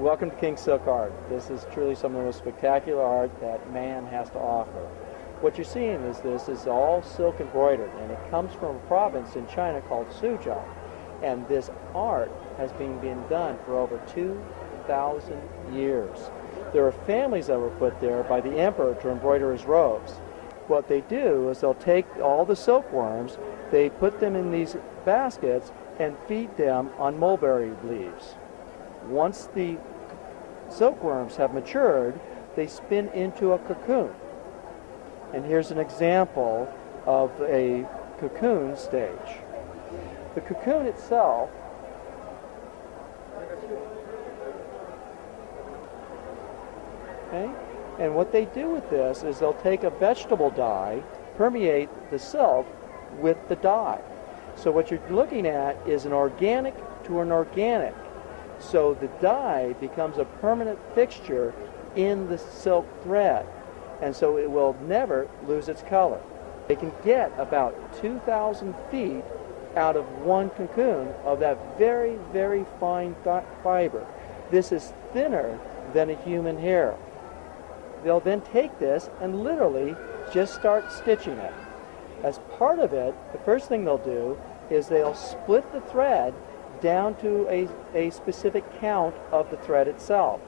Welcome to King Silk Art. This is truly some of the most spectacular art that man has to offer. What you're seeing this is all silk embroidered, and it comes from a province in China called Suzhou. And this art has been done for over 2,000 years. There are families that were put there by the emperor to embroider his robes. What they do is they'll take all the silkworms, they put them in these baskets and feed them on mulberry leaves. Once the silkworms have matured, they spin into a cocoon. And here's an example of a cocoon stage. The cocoon itself and what they do with this is they'll take a vegetable dye, permeate the silk with the dye. So what you're looking at is an organic to an organic. So the dye becomes a permanent fixture in the silk thread, and so it will never lose its color. They can get about 2,000 feet out of one cocoon of that very, very fine fiber. This is thinner than a human hair. They'll then take this and literally just start stitching it. As part of it, the first thing they'll do is they'll split the thread down to a specific count of the thread itself.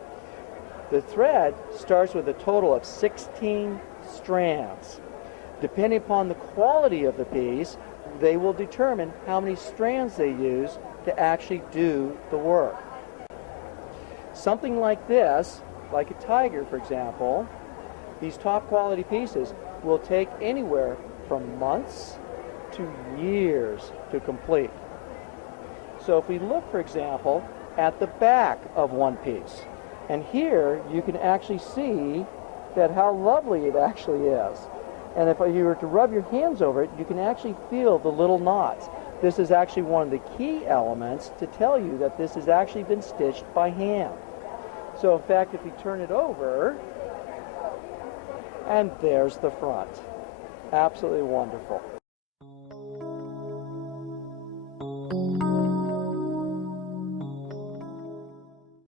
The thread starts with a total of 16 strands. Depending upon the quality of the piece, they will determine how many strands they use to actually do the work. Something like this, like a tiger for example, these top quality pieces will take anywhere from months to years to complete. So if we look, for example, at the back of one piece, and here you can actually see that how lovely it actually is. And if you were to rub your hands over it, you can actually feel the little knots. This is actually one of the key elements to tell you that this has actually been stitched by hand. So in fact, if we turn it over, and there's the front. Absolutely wonderful.